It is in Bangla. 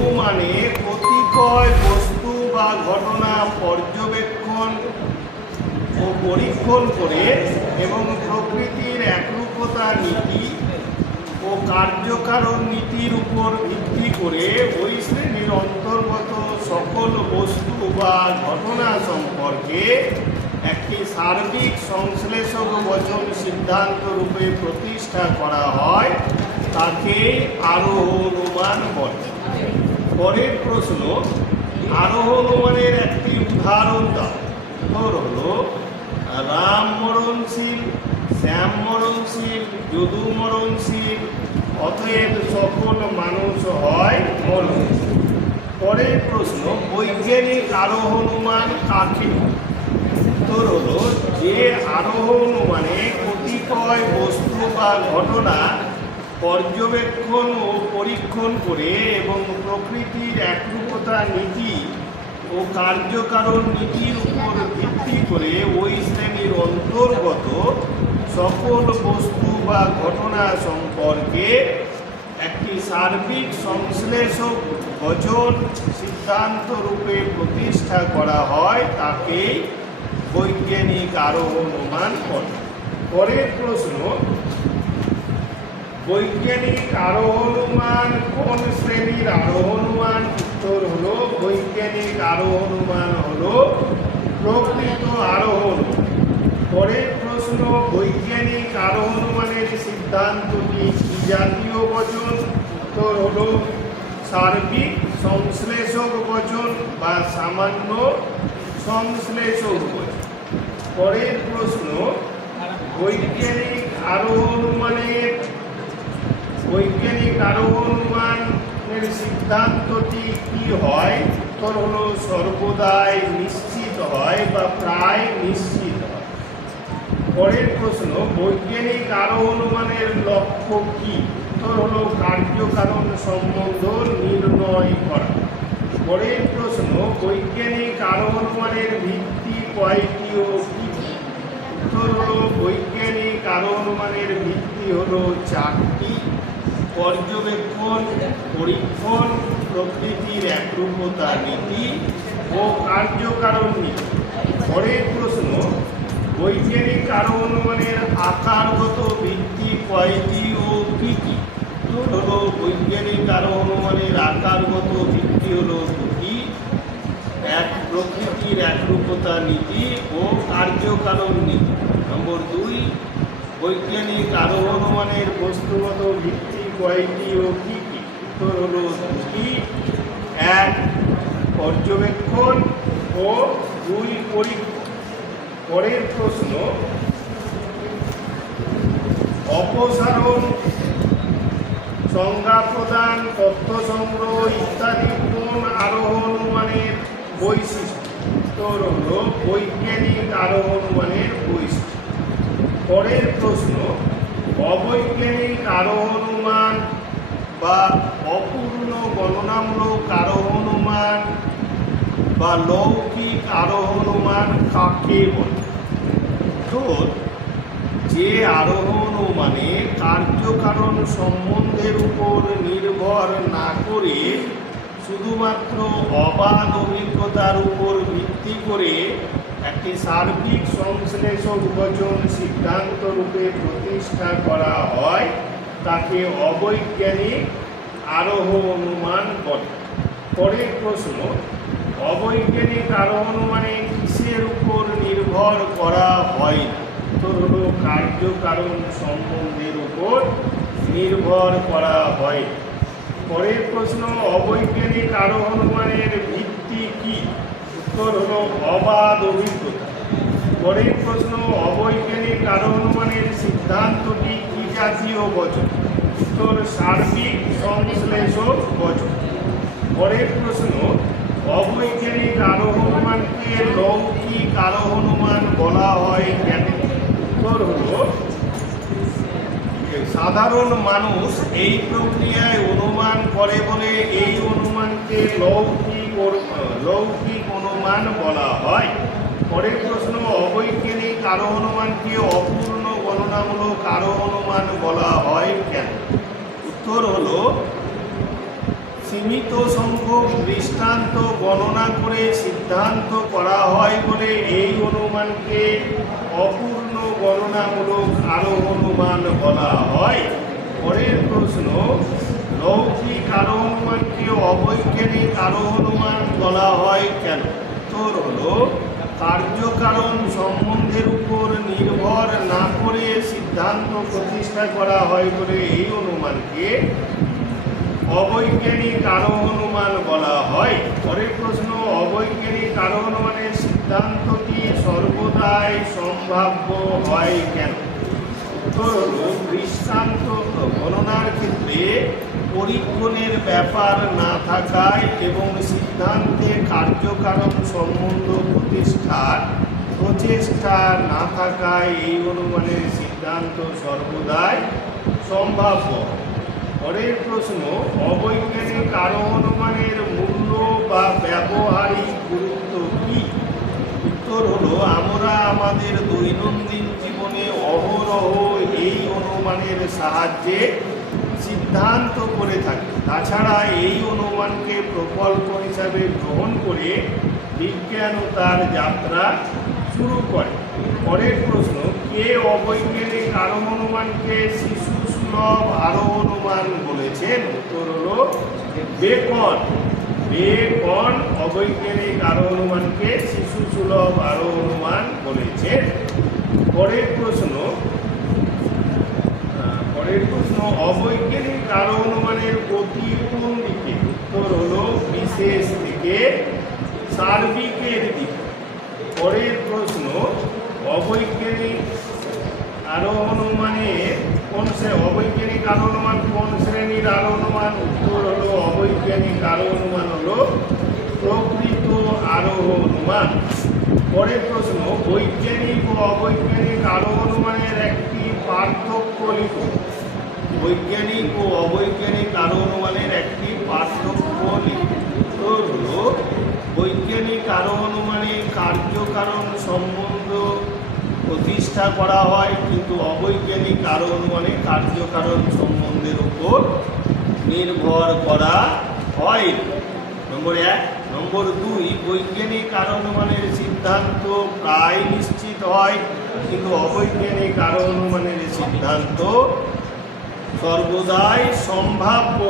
অনুমানে কতিপয় বস্তু বা ঘটনা পর্যবেক্ষণ ও পরীক্ষণ করে এবং প্রকৃতির একরূপতা নীতি ও কার্যকারণ নীতির উপর ভিত্তি করে ওই শ্রেণীর অন্তর্গত সকল বস্তু বা ঘটনা সম্পর্কে একটি সার্বিক সংশ্লেষক বচন সিদ্ধান্ত রূপে প্রতিষ্ঠা করা হয়, তাকে আরোহ অনুমান বলে। পরের প্রশ্ন, আরোহ অনুমানের একটি উদাহরণ দাও। উত্তর হলো রাম মরণশীল, শ্যাম মরণশীল, যদু মরণশীল, অতএব সকল মানুষ হয় মরণশীল। পরের প্রশ্ন, বৈজ্ঞানিক আরোহ অনুমান কাকে? উত্তর হলো যে আরোহ অনুমানে কতিপয় বস্তু বা ঘটনা পর্যবেক্ষণ ও পরীক্ষণ করে এবং প্রকৃতির একরূপতা নীতি ও কার্যকারণ নীতির উপর ভিত্তি করে ওই শ্রেণীর অন্তর্গত সকল বস্তু বা ঘটনা সম্পর্কে একটি সার্বিক সংশ্লেষক বচন সিদ্ধান্ত রূপে প্রতিষ্ঠা করা হয়, তাকে বৈজ্ঞানিক আরোহ অনুমান বলে। পরের প্রশ্ন, বৈজ্ঞানিক আরোহ অনুমান কোন শ্রেণীর আরোহ অনুমান? উত্তর হলো বৈজ্ঞানিক আরোহ অনুমান হলো প্রকৃত আরোহ অনুমান। পরের প্রশ্ন, বৈজ্ঞানিক আরোহ অনুমানের সিদ্ধান্তটি কি জাতীয় বচন? উত্তর হলো সার্বিক সংশ্লেষক বচন বা সামান্য সংশ্লেষক বচন। পরের প্রশ্ন, বৈজ্ঞানিক আরোহ অনুমানের সিদ্ধান্তটি কি হয়? উত্তর হলো সর্বদাই নিশ্চিত হয় বা প্রায় নিশ্চিত হয়। পরের প্রশ্ন, বৈজ্ঞানিক আরোহ অনুমানের লক্ষ্য কি? উত্তর হলো কার্যকারণ সম্বন্ধ নির্ণয় করা। পরের প্রশ্ন, বৈজ্ঞানিক আরোহ অনুমানের ভিত্তি কয়টি ও কি? উত্তর হলো বৈজ্ঞানিক আরোহ অনুমানের ভিত্তি হলো 4টি: পর্যবেক্ষণ, পরীক্ষণ, প্রকৃতির একরূপতা নীতি ও কার্যকারণ নীতি। পরের প্রশ্ন, বৈজ্ঞানিক আরোহ অনুমানের আকারগত ভিত্তি কয়টি ও কি কি? উত্তর হলো বৈজ্ঞানিক আরোহ অনুমানের আকারগত ভিত্তি হলো 2টি: এক, প্রকৃতির একরূপতা নীতি ও কার্যকারণ নীতি। নম্বর 2, বৈজ্ঞানিক আরোহ অনুমানের বস্তুগত ভিত্তি কয়টি ও কি কি? উত্তর হলো 2টি: এক, পর্যবেক্ষণ ও 2, পরীক্ষা। পরের প্রশ্ন, অপসারণ, সংজ্ঞা প্রদান, তথ্য সংগ্রহ ইত্যাদি কোন আরোহ অনুমানের বৈশিষ্ট্য? উত্তর হলো বৈজ্ঞানিক আরোহ অনুমানের বৈশিষ্ট্য। পরের প্রশ্ন, অবৈজ্ঞানিক আরোহ অনুমান বা অপূর্ণ গণনামূলক আরোহ অনুমান বা লৌকিক আরোহ অনুমান কাকে বলে? উত্তর, যে আরোহ অনুমানে কার্যকারণ সম্বন্ধের উপর নির্ভর না করে শুধুমাত্র অবাধ অভিজ্ঞতার উপর ভিত্তি করে একটি সার্বিক সংশ্লেষক বচন সিদ্ধান্ত রূপে প্রতিষ্ঠা করা হয়, তাকে অবৈজ্ঞানিক আরোহ অনুমান বলে। পরের প্রশ্ন, অবৈজ্ঞানিক আরোহ অনুমানে কিসের উপর নির্ভর করা হয়? উত্তর হলো কার্যকারণ সম্বন্ধের উপর নির্ভর করা হয়। পরের প্রশ্ন, অবৈজ্ঞানিক আরোহ অনুমানের ভিত্তি কি? উত্তর হলো অবাধ অভিজ্ঞতা। পরের প্রশ্ন, অবৈজ্ঞানিক আরোহ অনুমানের সিদ্ধান্তটি কি জাতীয় বচন? উত্তর সার্বিক সংশ্লেষক বচন। পরের প্রশ্ন, অবৈজ্ঞানিক আরোহ অনুমানকে লৌকিক আরোহ অনুমান বলা হয় কেন? উত্তর হলো সাধারণ মানুষ এই প্রক্রিয়ায় অনুমান করে বলে এই অনুমানকে লৌকিক অনুমান বলা হয়। পরের প্রশ্ন, অবৈজ্ঞানিক আরোহ অনুমানকে অপূর্ণ গণনামূলক আরোহ অনুমান বলা হয় কেন? উত্তর হলো সীমিত সংখ্যক দৃষ্টান্ত গণনা করে সিদ্ধান্ত করা হয় বলে এই অনুমানকে অপূর্ণ গণনামূলক আরোহ অনুমান বলা হয়। পরের প্রশ্ন, লৌকিক আরোহ অনুমানকে অবৈজ্ঞানিক আরোহ অনুমান বলা হয় কেন? উত্তর হলো, কার্যকারণ সম্বন্ধের উপর নির্ভর না করে সিদ্ধান্ত প্রতিষ্ঠা করা হয় বলে এই অনুমানকে অবৈজ্ঞানিক আরোহ অনুমান বলা হয়। পরের প্রশ্ন, অবৈজ্ঞানিক আরোহ অনুমানের সিদ্ধান্তটি সর্বদাই সম্ভাব্য হয় কেন? উত্তর হলো, দৃষ্টান্ত গণনার ক্ষেত্রে পরীক্ষণের ব্যাপার না থাকায় এবং সিদ্ধান্তে কার্যকারণ সম্বন্ধ প্রতিষ্ঠার প্রচেষ্টা না থাকায় এই অনুমানের সিদ্ধান্ত সর্বদাই সম্ভাব্য। পরের প্রশ্ন, অবৈজ্ঞানিক আরোহ অনুমানের মূল্য বা ব্যবহারিক গুরুত্ব কি? উত্তর হলো, আমরা আমাদের দৈনন্দিন জীবনে অহরহ এই অনুমানের সাহায্যে সিদ্ধান্ত করে থাকি। তাছাড়া এই অনুমানকে প্রকল্প হিসাবে গ্রহণ করে বিজ্ঞান ও তার যাত্রা শুরু করে। পরের প্রশ্ন, কে অবৈজ্ঞানিক আরোহ অনুমানকে শিশু সুলভ আরোহ অনুমান বলেছেন? উত্তর হলো, বেকন। বেকন অবৈজ্ঞানিক আরোহ অনুমানকে শিশু সুলভ আরোহ অনুমান বলেছেন। পরের প্রশ্ন, অবৈজ্ঞানিক আরোহ অনুমানের গতি কোন দিকে? উত্তর হলো, বিশেষ থেকে সার্বিকের দিকে। পরের প্রশ্ন, অবৈজ্ঞানিক আরোহ অনুমানের অবৈজ্ঞানিক আরোহ অনুমান কোন শ্রেণীর আরোহ অনুমান? উত্তর হলো, অবৈজ্ঞানিক আরোহ অনুমান হলো প্রকৃত আরোহ অনুমান। পরের প্রশ্ন, বৈজ্ঞানিক ও অবৈজ্ঞানিক আরোহ অনুমানের একটি পার্থক্য লিখুন। বৈজ্ঞানিক ও অবৈজ্ঞানিক আরোহ অনুমানের একটি পার্থক্য লিখুন। উত্তর হলো, বৈজ্ঞানিক আরোহ অনুমানে কার্যকারণ সম্বন্ধ প্রতিষ্ঠা করা হয়, কিন্তু অবৈজ্ঞানিক আরোহ অনুমানে কার্যকারণ সম্বন্ধের উপর নির্ভর করা হয়। নম্বর 1। নম্বর 2, বৈজ্ঞানিক আরোহ অনুমানের সিদ্ধান্ত প্রায় নিশ্চিত হয়, কিন্তু অবৈজ্ঞানিক আরোহ অনুমানের সিদ্ধান্ত সর্বদাই সম্ভাব্য।